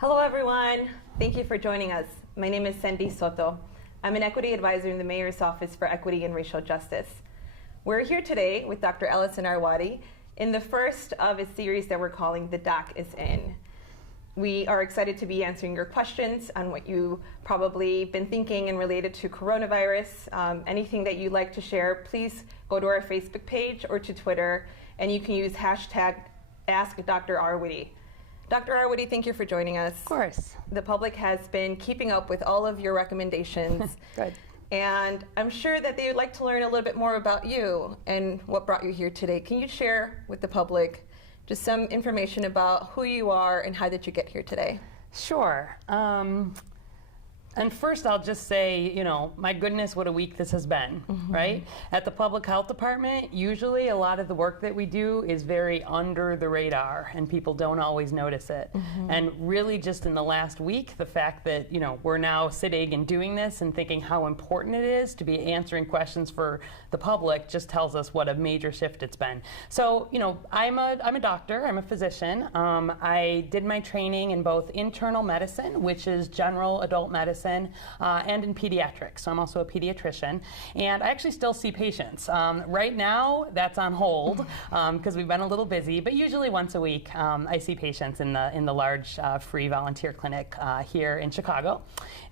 Hello, everyone. Thank you for joining us. My name is Cindy Soto. I'm an equity advisor in the Mayor's Office for Equity and Racial Justice. We're here today with Dr. Allison Arwady in the first of a series that we're calling The Doc is In. We are excited to be answering your questions on what you've probably been thinking and related to coronavirus. Anything that you'd like to share, please go to our Facebook page or to Twitter, and you can use hashtag AskDrArwady. Dr. Arwady, thank you for joining us. Of course. The public has been keeping up with all of your recommendations. Good. And I'm sure that they would like to learn a little bit more about you and what brought you here today. Can you share with the public just some information about who you are and how did you get here today? Sure. And first I'll just say, my goodness, what a week this has been, right? At the Public Health Department, usually a lot of the work that we do is very under the radar and people don't always notice it. And really just in the last week, the fact that, we're now sitting and doing this and thinking how important it is to be answering questions for the public just tells us what a major shift it's been. So, I'm a doctor, I'm a physician. I did my training in both internal medicine, which is general adult medicine, and in pediatrics. So I'm also a pediatrician, and I actually still see patients. Right now, that's on hold because we've been a little busy, but usually once a week I see patients in the large free volunteer clinic here in Chicago.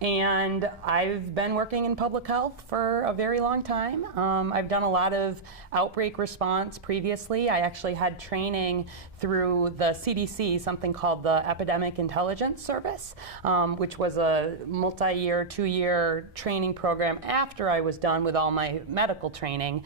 And I've been working in public health for a very long time. I've done a lot of outbreak response previously. I actually had training through the CDC, something called the Epidemic Intelligence Service, which was a multi-year, 2-year training program after I was done with all my medical training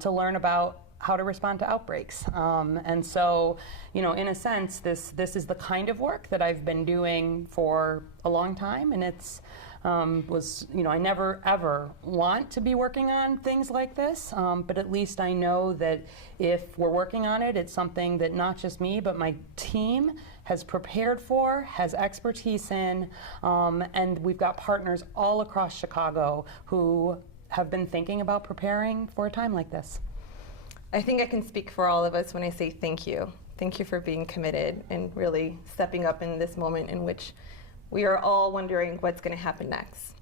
to learn about how to respond to outbreaks. And so, in a sense, this is the kind of work that I've been doing for a long time, and it's I never ever want to be working on things like this, but at least I know that if we're working on it, it's something that not just me, but my team has prepared for, has expertise in, and we've got partners all across Chicago who have been thinking about preparing for a time like this. I think I can speak for all of us when I say thank you. Thank you for being committed and really stepping up in this moment in which we are all wondering what's going to happen next.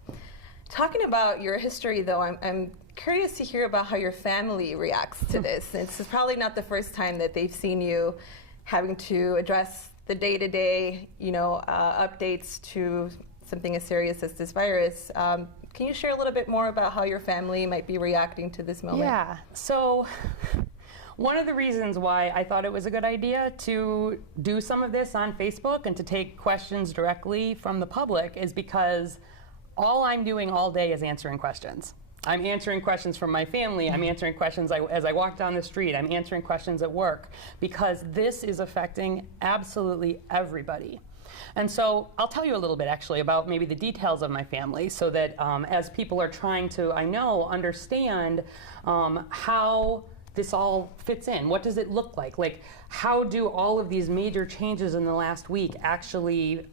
Talking about your history, though, I'm curious to hear about how your family reacts to this. This is probably not the first time that they've seen you having to address the day-to-day, updates to something as serious as this virus. Can you share a little bit more about how your family might be reacting to this moment? Yeah. So one of the reasons why I thought it was a good idea to do some of this on Facebook and to take questions directly from the public is because all I'm doing all day is answering questions. I'm answering questions from my family. I'm answering questions as I walk down the street. I'm answering questions at work because this is affecting absolutely everybody. And so I'll tell you a little bit actually about maybe the details of my family so that as people are trying to, I know, understand how this all fits in. What does it look like? Like, how do all of these major changes in the last week actually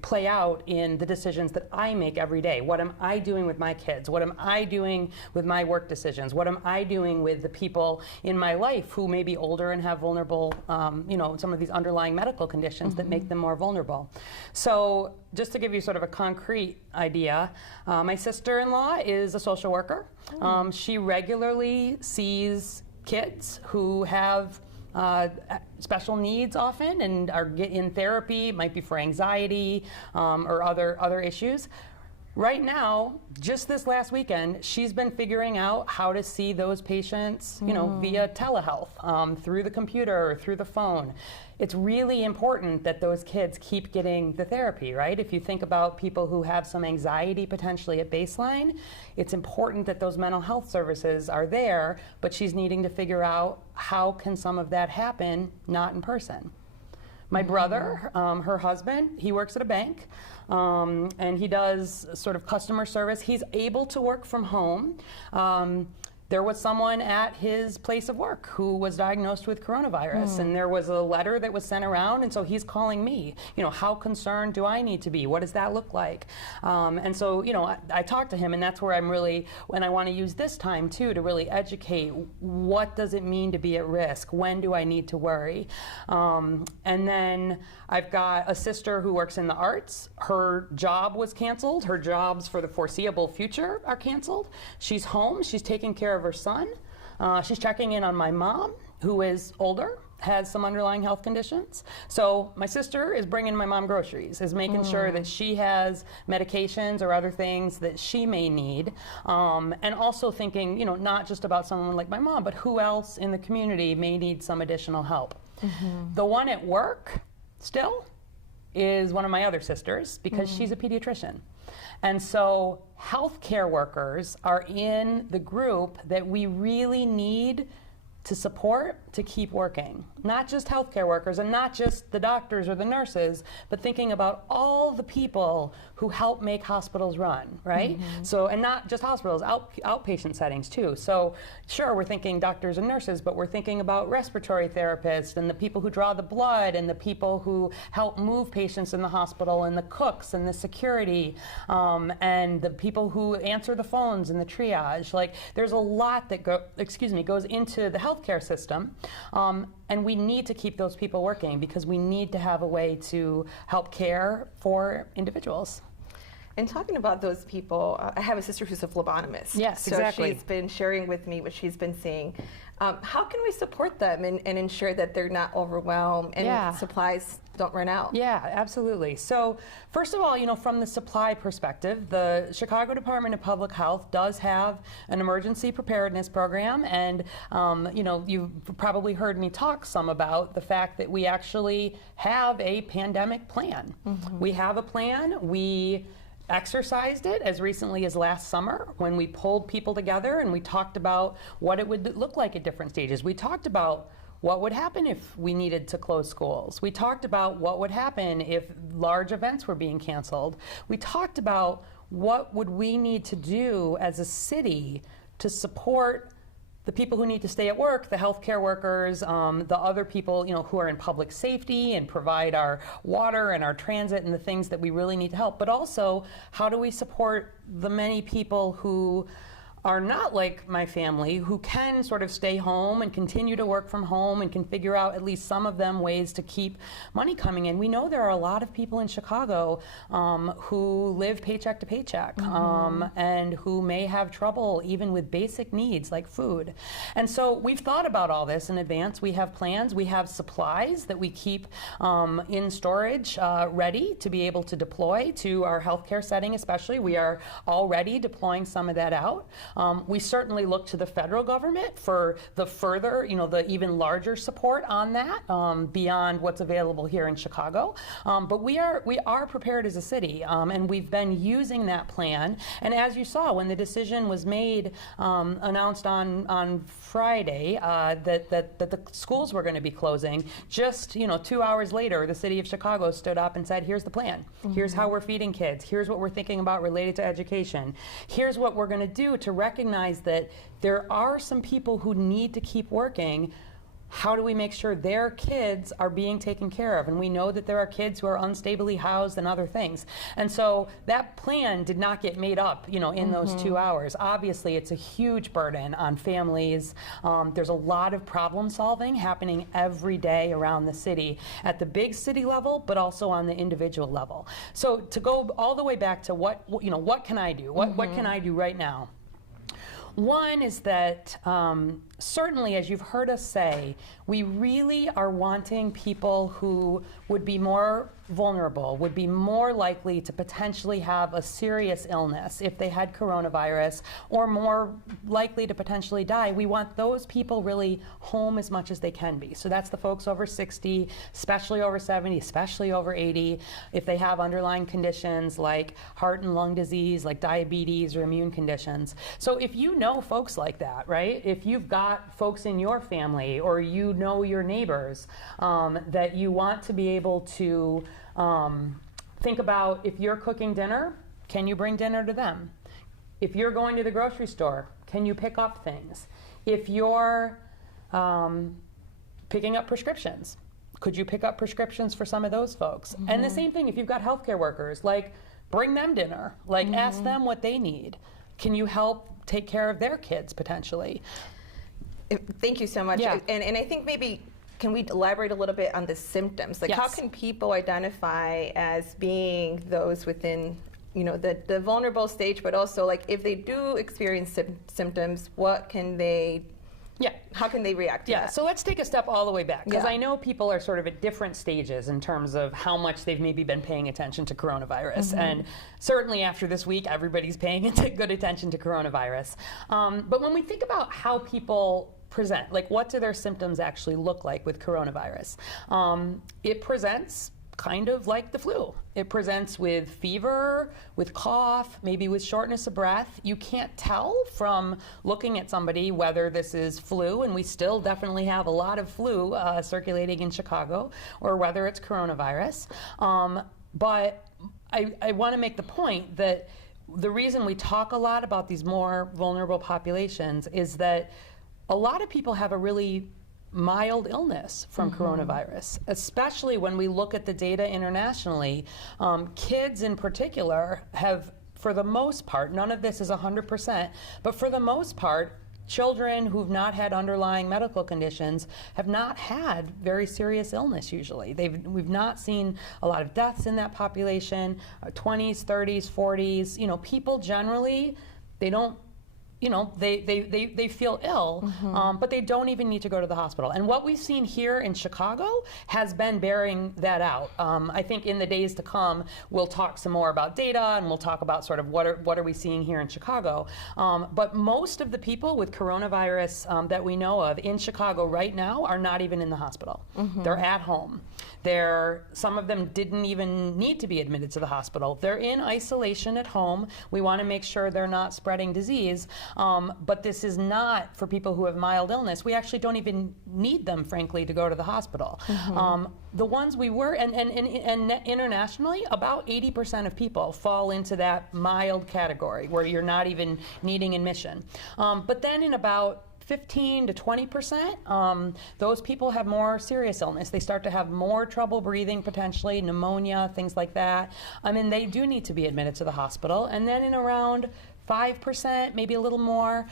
play out in the decisions that I make every day? What am I doing with my kids? What am I doing with my work decisions? What am I doing with the people in my life who may be older and have vulnerable, some of these underlying medical conditions that make them more vulnerable? So just to give you sort of a concrete idea, my sister-in-law is a social worker. She regularly sees kids who have special needs often and are in therapy, might be for anxiety or other issues. Right now, just this last weekend, she's been figuring out how to see those patients, via telehealth, through the computer or through the phone. It's really important that those kids keep getting the therapy, right? If you think about people who have some anxiety potentially at baseline, it's important that those mental health services are there, but she's needing to figure out how can some of that happen not in person. My brother, her husband, he works at a bank, and he does sort of customer service. He's able to work from home. there was someone at his place of work who was diagnosed with coronavirus, and there was a letter that was sent around, and so he's calling me. How concerned do I need to be? What does that look like? And so, I talked to him, and that's where I'm really, and I want to use this time too to really educate, what does it mean to be at risk? When do I need to worry? And then I've got a sister who works in the arts. Her job was canceled. Her jobs for the foreseeable future are canceled. She's home. She's taking care of her son. She's checking in on my mom, who is older, has some underlying health conditions. So my sister is bringing my mom groceries, is making sure that she has medications or other things that she may need, and also thinking, not just about someone like my mom, but who else in the community may need some additional help. The one at work still is one of my other sisters, because she's a pediatrician. And so healthcare workers are in the group that we really need to support to keep working. Not just healthcare workers and not just the doctors or the nurses, but thinking about all the people who help make hospitals run, right? So, and not just hospitals, outpatient settings too. So sure, we're thinking doctors and nurses, but we're thinking about respiratory therapists and the people who draw the blood and the people who help move patients in the hospital and the cooks and the security and the people who answer the phones and the triage. Like, there's a lot that goes into the healthcare system. And we need to keep those people working, because we need to have a way to help care for individuals. And talking about those people, I have a sister who's a phlebotomist. Yes, exactly. So she's been sharing with me what she's been seeing. How can we support them and ensure that they're not overwhelmed and supplies don't run out? Yeah, absolutely. So first of all, from the supply perspective, the Chicago Department of Public Health does have an emergency preparedness program, and you've probably heard me talk some about the fact that we actually have a pandemic plan. We have a plan. We exercised it as recently as last summer, when we pulled people together and we talked about what it would look like at different stages. We talked about what would happen if we needed to close schools. We talked about what would happen if large events were being canceled. We talked about what would we need to do as a city to support the people who need to stay at work, the healthcare workers, the other people who are in public safety and provide our water and our transit and the things that we really need to help. But also, how do we support the many people who are not like my family, who can sort of stay home and continue to work from home and can figure out, at least some of them, ways to keep money coming in. We know there are a lot of people in Chicago who live paycheck to paycheck and who may have trouble even with basic needs like food. And so we've thought about all this in advance. We have plans. We have supplies that we keep in storage ready to be able to deploy to our healthcare setting especially. We are already deploying some of that out. We certainly look to the federal government for the further, the even larger support on that beyond what's available here in Chicago. But we are prepared as a city, and we've been using that plan. And as you saw, when the decision was made, announced on Friday that the schools were going to be closing, just 2 hours later, the city of Chicago stood up and said, "Here's the plan. Here's how we're feeding kids. Here's what we're thinking about related to education. Here's what we're going to do to recognize that there are some people who need to keep working. How do we make sure their kids are being taken care of?" And we know that there are kids who are unstably housed and other things. And so that plan did not get made up, in those 2 hours. Obviously, it's a huge burden on families. There's a lot of problem solving happening every day around the city, at the big city level, but also on the individual level. So to go all the way back to what can I do? What can I do right now? One is that certainly, as you've heard us say, we really are wanting people who would be more vulnerable, would be more likely to potentially have a serious illness if they had coronavirus, or more likely to potentially die. We want those people really home as much as they can be. So that's the folks over 60, especially over 70, especially over 80, if they have underlying conditions like heart and lung disease, like diabetes or immune conditions. So if you know folks like that, right? If you've got folks in your family or your neighbors that you want to be able to think about, if you're cooking dinner, can you bring dinner to them? if you're going to the grocery store, can you pick up things? If you're picking up prescriptions, could you pick up prescriptions for some of those folks? And the same thing if you've got healthcare workers, like bring them dinner, like ask them what they need. Can you help take care of their kids potentially? Thank you so much. Yeah. And I think maybe, can we elaborate a little bit on the symptoms? Like, Yes. how can people identify as being those within, the vulnerable stage, but also, like, if they do experience symptoms, what can they, how can they react to that? So let's take a step all the way back, because Yeah. I know people are sort of at different stages in terms of how much they've maybe been paying attention to coronavirus. And certainly after this week, everybody's paying good attention to coronavirus. But when we think about how people present, like what do their symptoms actually look like with coronavirus? It presents kind of like the flu. It presents with fever, with cough, maybe with shortness of breath. You can't tell from looking at somebody whether this is flu, and we still definitely have a lot of flu circulating in Chicago, or whether it's coronavirus. But I want to make the point that the reason we talk a lot about these more vulnerable populations is that a lot of people have a really mild illness from coronavirus, especially when we look at the data internationally. Kids in particular have, for the most part, none of this is 100%, but for the most part, children who've not had underlying medical conditions have not had very serious illness usually. We've not seen a lot of deaths in that population, 20s, 30s, 40s. People generally, they don't, they feel ill, but they don't even need to go to the hospital. And what we've seen here in Chicago has been bearing that out. I think in the days to come, we'll talk some more about data, and we'll talk about sort of what are we seeing here in Chicago. But most of the people with coronavirus that we know of in Chicago right now are not even in the hospital. They're at home. Some of them didn't even need to be admitted to the hospital. They're in isolation at home. We want to make sure they're not spreading disease. But this is not for people who have mild illness. We actually don't even need them, frankly, to go to the hospital. The ones we were, and internationally, about 80% of people fall into that mild category where you're not even needing admission. But then in about 15 to 20%, those people have more serious illness. They start to have more trouble breathing, potentially pneumonia, things like that. They do need to be admitted to the hospital. And then in around 5%, maybe a little more,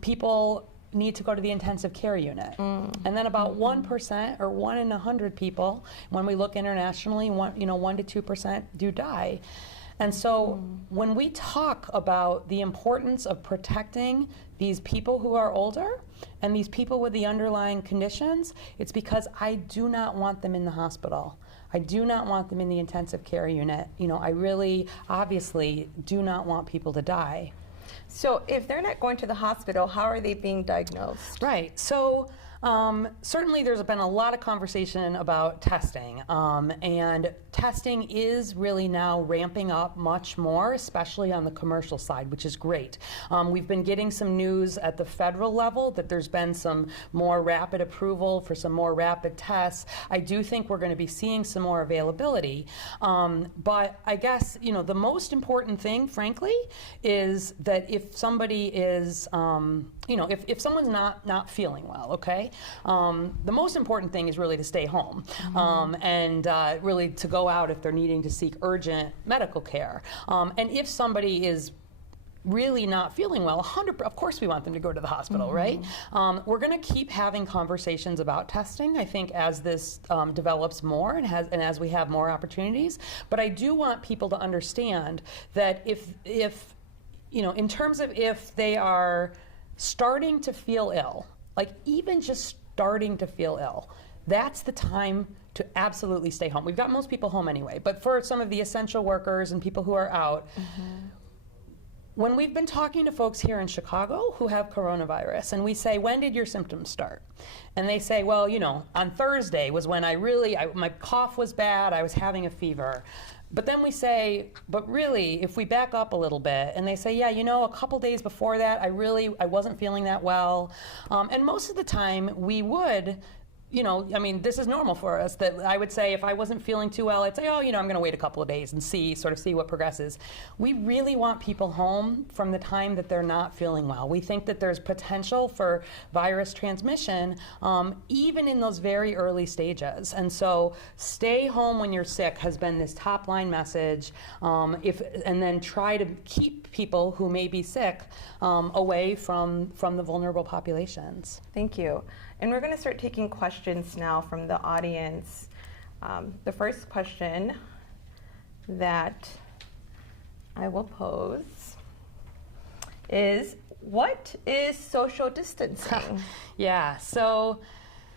people need to go to the intensive care unit. And then about 1%, or 1 in 100 people, when we look internationally, 1 to 2% do die. And so when we talk about the importance of protecting these people who are older and these people with the underlying conditions, it's because I do not want them in the hospital. I do not want them in the intensive care unit. I really, obviously, do not want people to die. So if they're not going to the hospital, how are they being diagnosed? Right. So certainly there's been a lot of conversation about testing, and testing is really now ramping up much more, especially on the commercial side, which is great. We've been getting some news at the federal level that there's been some more rapid approval for some more rapid tests. I do think we're going to be seeing some more availability, but I guess the most important thing, frankly, is that if somebody is if someone's not feeling well, okay, the most important thing is really to stay home, and really to go out if they're needing to seek urgent medical care. And if somebody is really not feeling well, of course we want them to go to the hospital, right? We're going to keep having conversations about testing, I think, as this develops more and as we have more opportunities. But I do want people to understand that if in terms of if they are starting to feel ill, like even just starting to feel ill, that's the time to absolutely stay home. We've got most people home anyway, but for some of the essential workers and people who are out, when we've been talking to folks here in Chicago who have coronavirus, and we say, when did your symptoms start? And they say, well, on Thursday was when my cough was bad, I was having a fever. But then we say, but really, if we back up a little bit, and they say, yeah, a couple days before that, I wasn't feeling that well. And most of the time, we would I mean, this is normal for us, that I would say if I wasn't feeling too well, I'd say, oh, I'm going to wait a couple of days and see what progresses. We really want people home from the time that they're not feeling well. We think that there's potential for virus transmission even in those very early stages. And so stay home when you're sick has been this top line message, and then try to keep people who may be sick away from the vulnerable populations. Thank you. And we're going to start taking questions now from the audience. The first question that I will pose is, what is social distancing? Yeah, so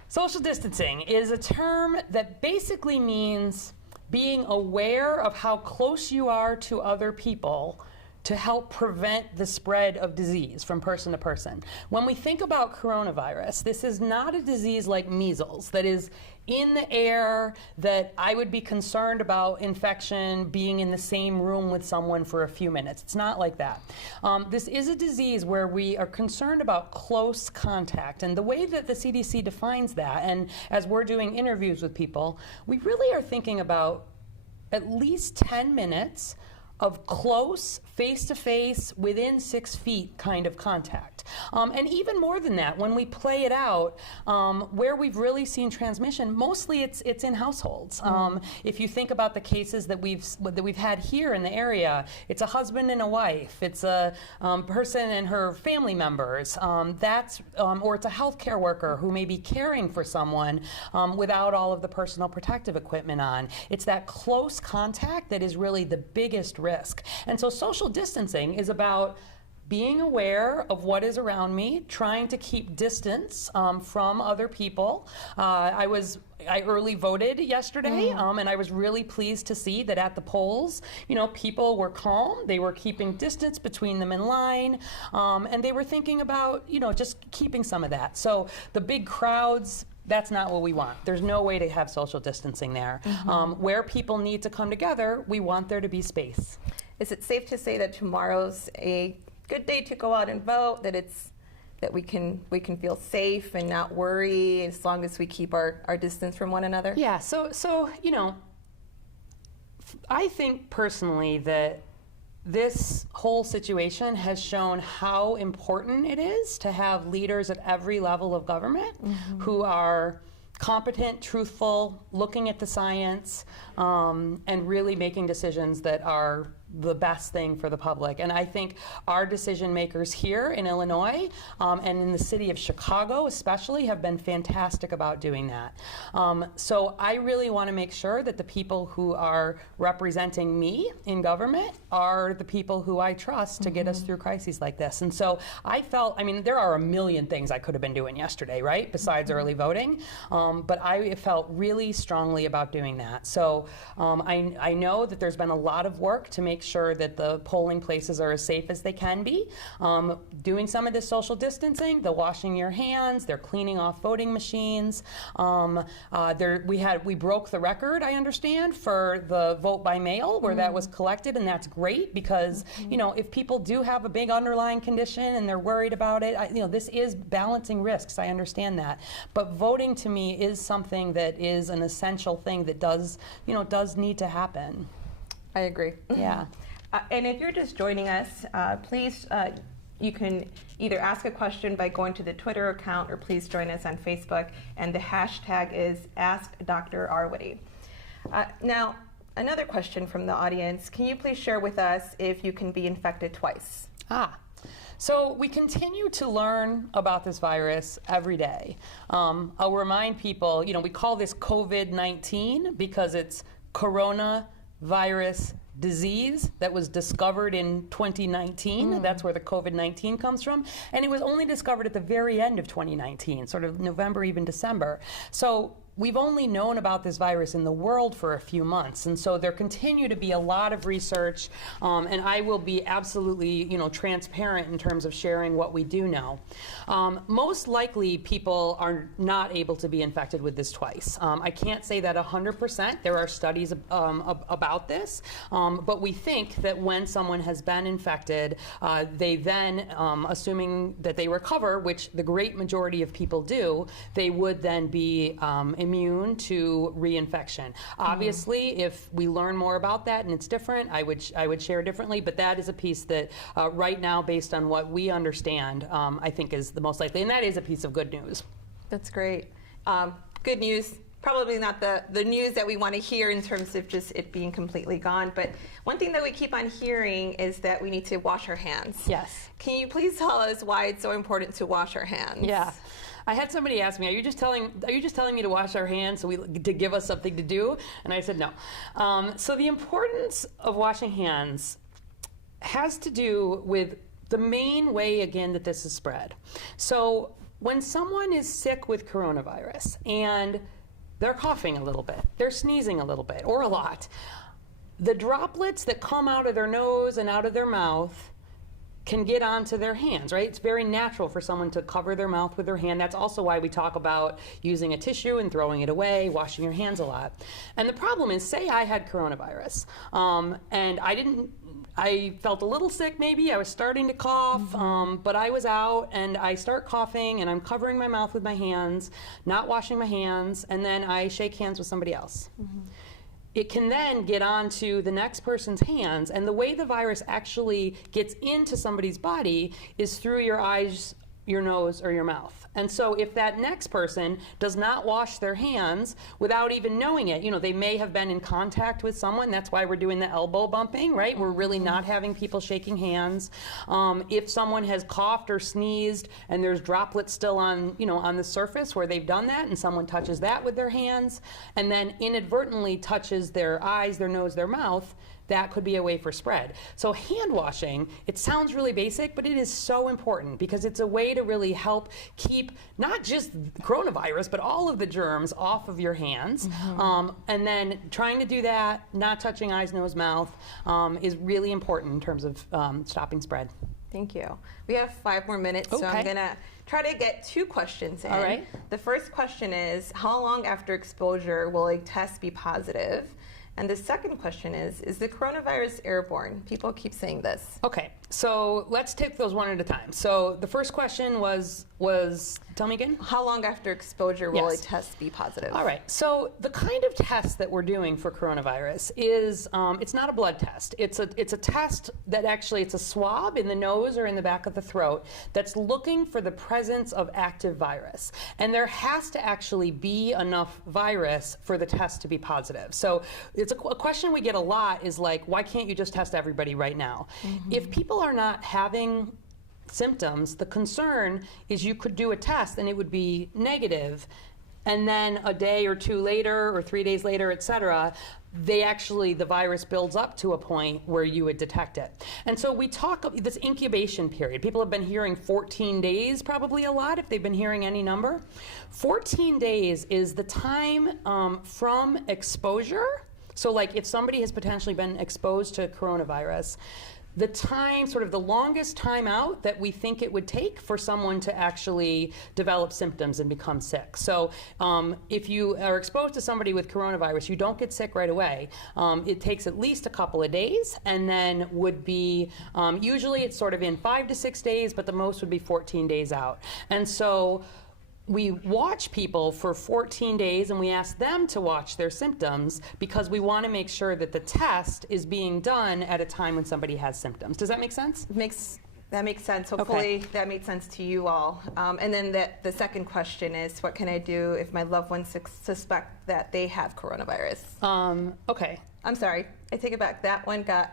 social distancing is a term that basically means being aware of how close you are to other people to help prevent the spread of disease from person to person. When we think about coronavirus, this is not a disease like measles that is in the air, that I would be concerned about infection being in the same room with someone for a few minutes. It's not like that. This is a disease where we are concerned about close contact, and the way that the CDC defines that, and as we're doing interviews with people, we really are thinking about at least 10 minutes of close, face-to-face, within 6 feet kind of contact. And even more than that, when we play it out, where we've really seen transmission, mostly it's in households. If you think about the cases that we've had here in the area, it's a husband and a wife, it's a person and her family members, or it's a healthcare worker who may be caring for someone without all of the personal protective equipment on. It's that close contact that is really the biggest risk. And so social distancing is about being aware of what is around me, trying to keep distance from other people. I early voted yesterday, and I was really pleased to see that at the polls, people were calm, they were keeping distance between them in line, and they were thinking about, just keeping some of that. So the big crowds, that's not what we want. There's no way to have social distancing there. Where people need to come together, we want there to be space. Is it safe to say that tomorrow's a good day to go out and vote, that we can feel safe and not worry as long as we keep our distance from one another? Yeah, so I think personally that this whole situation has shown how important it is to have leaders at every level of government who are competent, truthful, looking at the science, and really making decisions that are the best thing for the public. And I think our decision makers here in Illinois and in the city of Chicago especially have been fantastic about doing that. So I really want to make sure that the people who are representing me in government are the people who I trust to get us through crises like this. And so I felt, there are a million things I could have been doing yesterday, right, besides early voting, but I felt really strongly about doing that. So I know that there's been a lot of work to make sure that the polling places are as safe as they can be. Doing some of this social distancing, the washing your hands, they're cleaning off voting machines. We broke the record, I understand, for the vote by mail, where that was collected, and that's great because if people do have a big underlying condition and they're worried about it, this is balancing risks. I understand that, but voting to me is something that is an essential thing that does need to happen. I agree. Yeah. And if you're just joining us, please, you can either ask a question by going to the Twitter account, or please join us on Facebook, and the hashtag is AskDrArwady. Now, another question from the audience. Can you please share with us if you can be infected twice? So we continue to learn about this virus every day. I'll remind people, we call this COVID-19 because it's coronavirus disease that was discovered in 2019. That's where the COVID-19 comes from. And it was only discovered at the very end of 2019, sort of November, even December. So we've only known about this virus in the world for a few months, and so there continue to be a lot of research, and I will be absolutely, transparent in terms of sharing what we do know. Most likely, people are not able to be infected with this twice. I can't say that 100%. There are studies about this, but we think that when someone has been infected, they then, assuming that they recover, which the great majority of people do, they would then be immune to reinfection. Obviously, if we learn more about that and it's different, I would share differently, but that is a piece that right now, based on what we understand, I think is the most likely, and that is a piece of good news. That's great. Good news. Probably not the news that we want to hear in terms of just it being completely gone, but one thing that we keep on hearing is that we need to wash our hands. Yes. Can you please tell us why it's so important to wash our hands? Yeah. I had somebody ask me, are you just telling me to wash our hands to give us something to do? And I said no. So the importance of washing hands has to do with the main way, again, that this is spread. So when someone is sick with coronavirus and they're coughing a little bit, they're sneezing a little bit, or a lot, the droplets that come out of their nose and out of their mouth can get onto their hands, right? It's very natural for someone to cover their mouth with their hand. That's also why we talk about using a tissue and throwing it away, washing your hands a lot. And the problem is, say I had coronavirus, and I felt a little sick maybe, I was starting to cough, but I was out and I start coughing and I'm covering my mouth with my hands, not washing my hands, and then I shake hands with somebody else. It can then get onto the next person's hands, and the way the virus actually gets into somebody's body is through your eyes, your nose, or your mouth. And so if that next person does not wash their hands without even knowing it, they may have been in contact with someone. That's why we're doing the elbow bumping, right? We're really not having people shaking hands. If someone has coughed or sneezed and there's droplets still on, on the surface where they've done that, and someone touches that with their hands and then inadvertently touches their eyes, their nose, their mouth, that could be a way for spread. So hand washing, it sounds really basic, but it is so important because it's a way to really help keep not just coronavirus, but all of the germs off of your hands. And then trying to do that, not touching eyes, nose, mouth, is really important in terms of stopping spread. Thank you. We have 5 more minutes, so I'm going to try to get 2 questions in. All right. The first question is, how long after exposure will a test be positive? And the second question is the coronavirus airborne? People keep saying this. Okay, so let's take those one at a time. So the first question was tell me again? How long after exposure will a test be positive? All right, so the kind of test that we're doing for coronavirus is, it's not a blood test. It's a test that actually, it's a swab in the nose or in the back of the throat that's looking for the presence of active virus. And there has to actually be enough virus for the test to be positive. So it's a question we get a lot is like, why can't you just test everybody right now? If people are not having symptoms, the concern is you could do a test and it would be negative, and then a day or 2 later or 3 days later, et cetera, the virus builds up to a point where you would detect it. And so we talk about this incubation period. People have been hearing 14 days probably a lot if they've been hearing any number. 14 days is the time from exposure. So like if somebody has potentially been exposed to coronavirus, the time, sort of the longest time out that we think it would take for someone to actually develop symptoms and become sick. So if you are exposed to somebody with coronavirus, you don't get sick right away. It takes at least a couple of days, and then would be, usually it's sort of in 5 to 6 days, but the most would be 14 days out. And so we watch people for 14 days and we ask them to watch their symptoms because we want to make sure that the test is being done at a time when somebody has symptoms. Does that make sense? That makes sense. Hopefully that made sense to you all. And then the second question is, what can I do if my loved ones suspect that they have coronavirus? Okay. I'm sorry. I take it back. That one got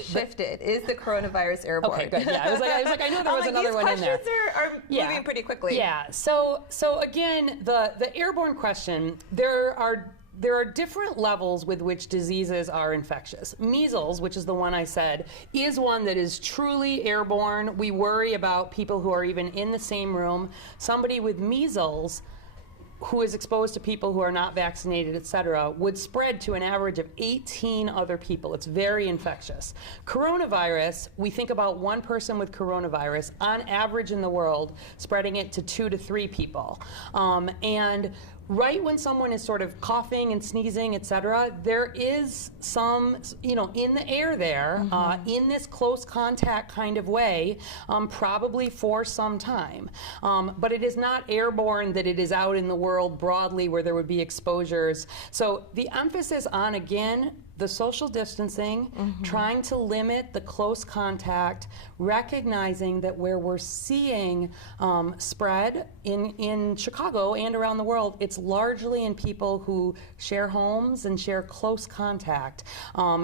shifted. Is the coronavirus airborne? Okay, good. Yeah, I was like, I know there was another one in there. These questions are moving pretty quickly. Yeah. So again, the airborne question, there are different levels with which diseases are infectious. Measles, which is the one I said, is one that is truly airborne. We worry about people who are even in the same room. Somebody with measles who is exposed to people who are not vaccinated, et cetera, would spread to an average of 18 other people. It's very infectious. Coronavirus, we think about one person with coronavirus, on average in the world, spreading it to 2 to 3 people. And right when someone is sort of coughing and sneezing, et cetera, there is some, in the air there, in this close contact kind of way, probably for some time. But it is not airborne that it is out in the world broadly where there would be exposures. So the emphasis on, again, the social distancing, trying to limit the close contact, recognizing that where we're seeing spread in Chicago and around the world, it's largely in people who share homes and share close contact,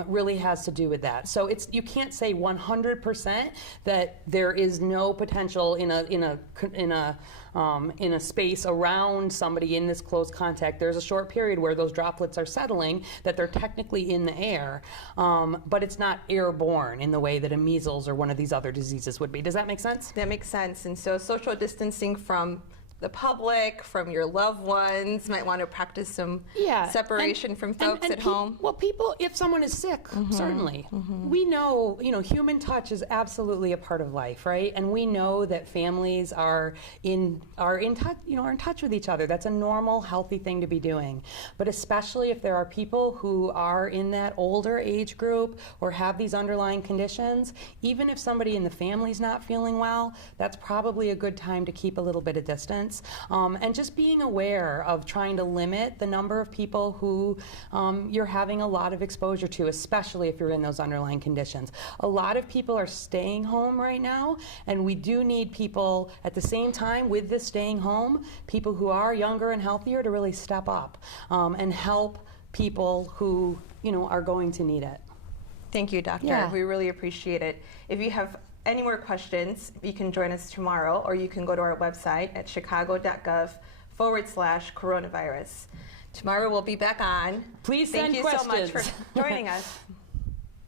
really has to do with that. So you can't say 100% that there is no potential in a space around somebody in this close contact. There's a short period where those droplets are settling, that they're technically in the air, but it's not airborne in the way that a measles or one of these other diseases would be. Does that make sense? That makes sense. And so social distancing from the public, from your loved ones, might want to practice some separation from folks at home. Well, people, if someone is sick, certainly. We know, human touch is absolutely a part of life, right? And we know that families are in touch with each other. That's a normal, healthy thing to be doing. But especially if there are people who are in that older age group or have these underlying conditions, even if somebody in the family's not feeling well, that's probably a good time to keep a little bit of distance. And just being aware of trying to limit the number of people who you're having a lot of exposure to, especially if you're in those underlying conditions. A lot of people are staying home right now, and we do need people at the same time with this staying home, people who are younger and healthier, to really step up and help people who are going to need it. Thank you, Doctor. Yeah. We really appreciate it. If you have any more questions, you can join us tomorrow, or you can go to our website at chicago.gov/coronavirus. Tomorrow we'll be back on. Please send questions. Thank you so much for joining us.